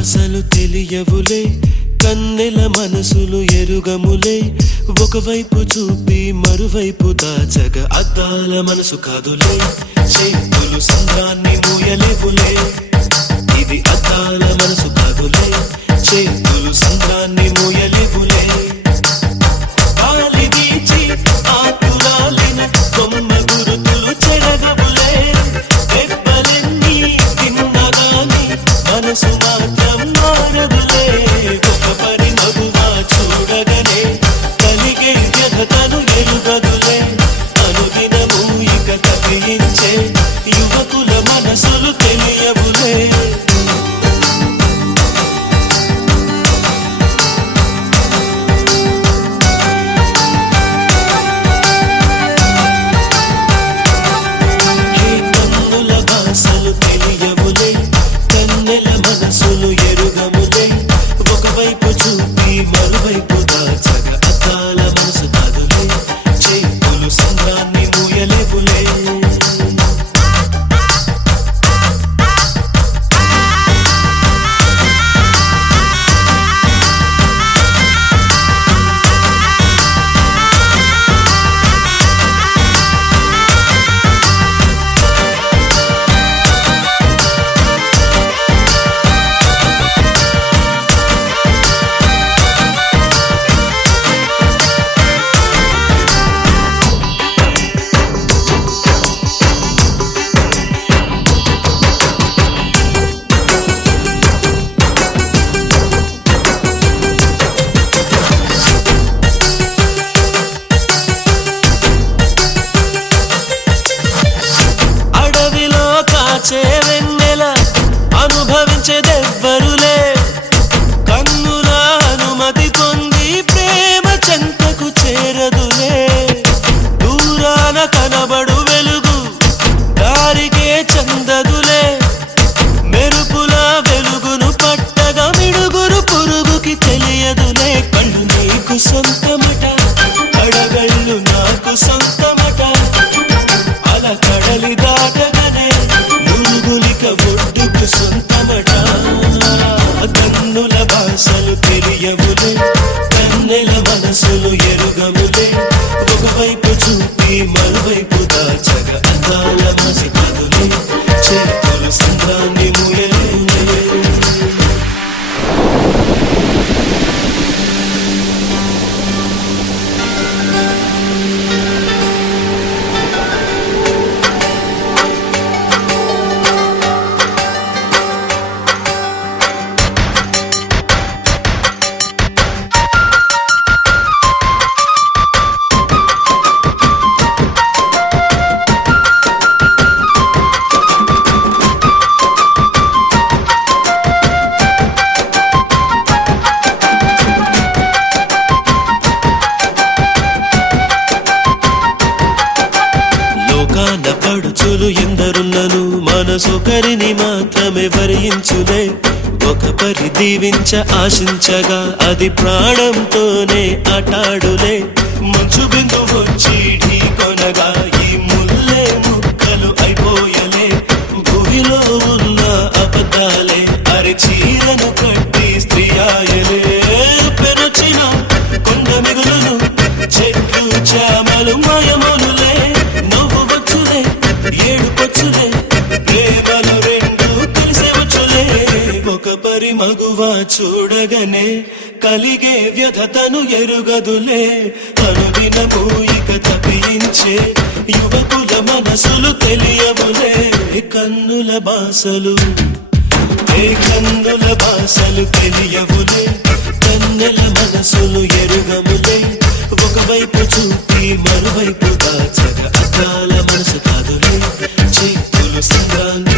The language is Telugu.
భాషలు తెలియవులే కన్నెల మనసులు ఎరుగములే ఒకవైపు చూపి మరువైపు దాచగ అద్దాల మనసు కాదులే చేతులు సంద్రాన్ని మూయలేవులే ఇది అద్దాల మనసు కాదులే చేతులు సంద్రాన్ని మూయలేవులే గాలి వీచి ఆకురాలిన కొమ్మ గురుతులు చెరగవులే దెబ్బలెన్ని తిన్నగాని మనసు మాత్రం మారదులే ఒక పరి మగువా చూడగనే కలిగే వ్యధతను ఎరుగదులే అనుదినము ఇక తప్పించే యువకుల మనసులు తెలియవులే మరువైపు దాచగ అద్దాల మనసు కాదులే చేతులు సంద్రాన్ని మూయలేవులే వెన్నెల అనుభవించేదెవ్వరులే కన్నుల అనుమతి పొంది ప్రేమ చెంతకు చేరదులే దూరాన కనబడు వెలుగు దారికే చందదులే మెరుపుల వెలుగును పట్టగా మిడుగురు పురుగుకి తెలియదులే కళ్ళు నీకు సొంతమట కడగళ్ళు నాకు సొంతమట అలా కడలి దాటగానే మురుగులిక ఒడ్డుకు సొంతమట కన్నుల భాషలు తెలియవులే కన్నెల మనసులు ఎరుగవులే ఒకవైపు చూపి మరువైపు దాచగ అద్దాల మనసు కాదులే చేతులు సంద్రాన్ని మూయలేవులే పడుచులు ఎందరున్నను మనసొకరిని మాత్రమే వరించులే ఒక పరి దీవించ ఆశించగా అది ప్రాణంతోనే ఆటాడులే మంచు బిందు వచ్చి ఢీకొనగా ఈ ముల్లే ముక్కలు అయిపోయలే భూమిలో ఉన్న అబద్ధాలే అరిచీరను కట్టి స్త్రీ ఆయలే పెరచిన కొండ మిగులును చెట్లు చామలు మాయములులే నవ్వు వచ్చులే ఏడుపొచ్చులే ప్రేమలు రెండు తెలిసేవచ్చులే ఒక పరి మగువా చూడగనే కలిగే వ్యధతను ఎరుగదులే అనుదినము ఇక తప్పించే యువకుల మనసులు తెలియవులే కన్నుల భాషలు కన్నుల భాషలు తెలియవులే కన్నెల మనసులు ఎరుగములే ఒకవైపు చూపి మరువైపు దాచగ అద్దాల మనసు కాదులే చేతులు సంద్రాన్ని